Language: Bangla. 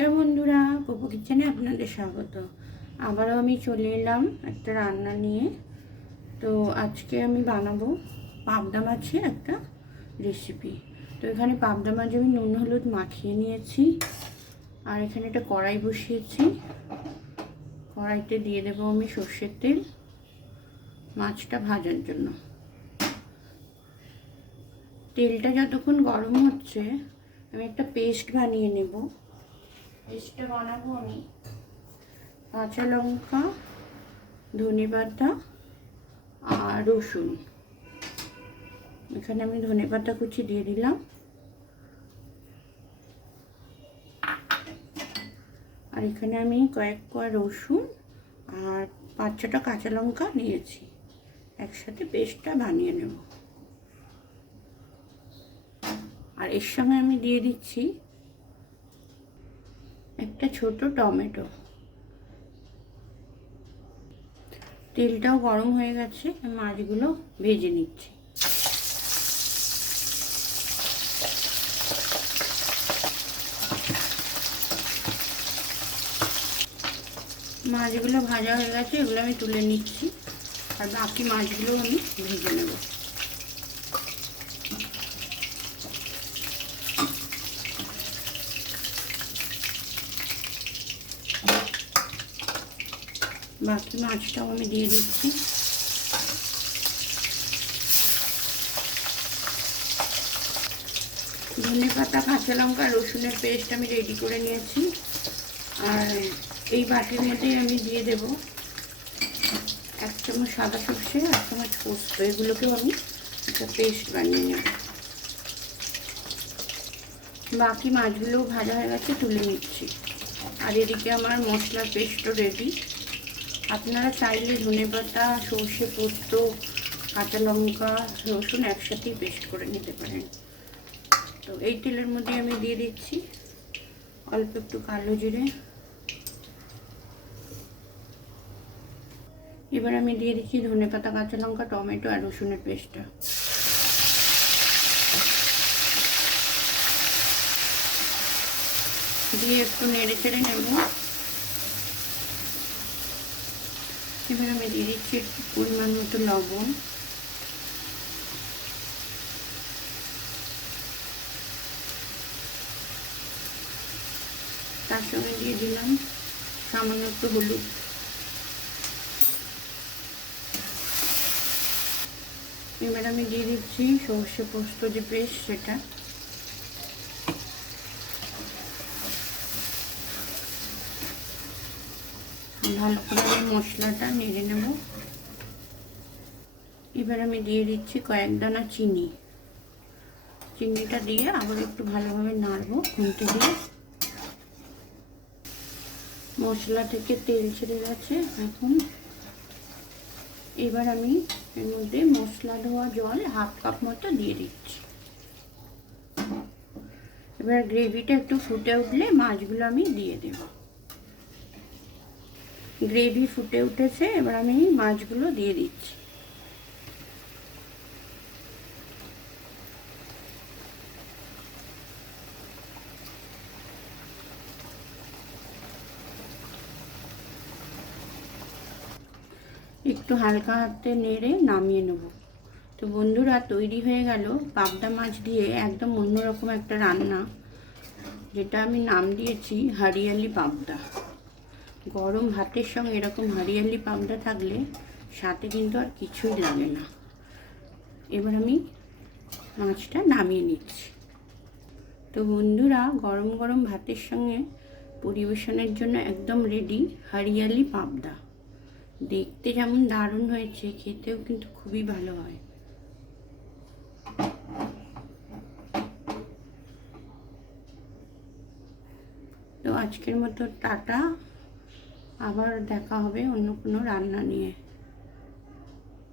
নমস্কার বন্ধুরা, পপু কিচেনে আপনাদের স্বাগত। আবারও আমি চলে এলাম একটা রান্না নিয়ে। তো আজকে আমি বানাবো পাবদা মাছের একটা রেসিপি। তো এখানে পাবদা মাছ আমি নুন হলুদ মাখিয়ে নিয়েছি, আর এখানে একটা কড়াই বসিয়েছি। কড়াইতে দিয়ে দেবো আমি সর্ষের তেল মাছটা ভাজার জন্য। তেলটা যতক্ষণ গরম হচ্ছে আমি একটা পেস্ট বানিয়ে নেব। পেস্টটা বানাবো আমি কাঁচা লঙ্কা, ধনেপাতা আর রসুন। এখানে আমি ধনেপাতা কুচি দিয়ে দিলাম, আর এখানে আমি কয়েক কোয়া রসুন আর 5-6টা কাঁচা লঙ্কা নিয়েছি। একসাথে পেস্টটা বানিয়ে নেব। আর এর সঙ্গে আমি দিয়ে দিচ্ছি একটা ছোট টমেটো। তেলটাও গরম হয়ে গেছে, মাছগুলো ভেজে নিচ্ছি। মাছগুলো ভাজা হয়ে গেছে, এগুলো আমি তুলে নিচ্ছি, আর বাকি মাছগুলো আমি ভেজে নেব। বাকি মাছটাও আমি দিয়ে দিচ্ছি। ধনেপাতা, কাঁচা লঙ্কা, রসুনের পেস্ট আমি রেডি করে নিয়েছি। আর এই বাটির মধ্যেই আমি দিয়ে দেব 1 চামচ সাদা সর্ষে, 1 চামচ পোস্ত। এগুলোকেও আমি একটা পেস্ট বানিয়ে নেব। বাকি মাছগুলোও ভাজা হয়ে গেছে, তুলে নিচ্ছি। আর এদিকে আমার মশলার পেস্টও রেডি। আপনারা চাইলে ধনেপাতা, সর্ষে, পোস্ত, কাঁচা লঙ্কা, রসুন একসাথেই পেস্ট করে নিতে পারেন। তো এই তেলের মধ্যে আমি দিয়ে দিচ্ছি অল্প একটু কালো জিরে। এবার আমি দিয়ে দিচ্ছি ধনেপাতা, কাঁচা লঙ্কা, টমেটো আর রসুনের পেস্টটা। দিয়ে একটু নেড়ে চেড়ে নেব। এবার আমি দিয়ে দিচ্ছি একটু পরিমাণ মতো লবণ, তার সঙ্গে দিয়ে দিলাম সামান্য একটু হলুদ। এবার আমি দিয়ে দিচ্ছি সর্ষে পোস্ত যে পেস্ট, সেটা। ভালো করে আমি মশলাটা নেড়ে নেব। এবার আমি দিয়ে দিচ্ছি কয়েক দানা চিনি। চিনিটা দিয়ে আবার একটু ভালোভাবে নাড়বো খুন্তি দিয়ে। মশলা থেকে তেল ছেড়ে গেছে এখন। এবার আমি এর মধ্যে মশলা ধোয়া জল 1/2 কাপ মতো দিয়ে দিচ্ছি। এবার গ্রেভিটা একটু ফুটে উঠলে মাছগুলো আমি দিয়ে দেব। গ্রেভি ফুটে উঠেছে, এবার আমি মাছগুলো দিয়ে দিচ্ছি। একটু হালকা হাতে নেড়ে নামিয়ে নেব। তো বন্ধুরা, তৈরি হয়ে গেল পাবদা মাছ দিয়ে একদম অন্যরকম একটা রান্না, যেটা আমি নাম দিয়েছি হরিয়ালি পাবদা। গরম ভাতের সঙ্গে এরকম হরিয়ালি পাবদা থাকলে সাথে কিন্তু আর কিছুই লাগে না। এবার আমি মাছটা নামিয়ে নিচ্ছি। তো বন্ধুরা, গরম গরম ভাতের সঙ্গে পরিবেশনের জন্য একদম রেডি হরিয়ালি পাবদা। দেখতে যেমন দারুণ হয়েছে, খেতেও কিন্তু খুবই ভালো হয়। তো আজকের মতো টাটা, আবার দেখা হবে অন্য কোনো রান্না নিয়ে।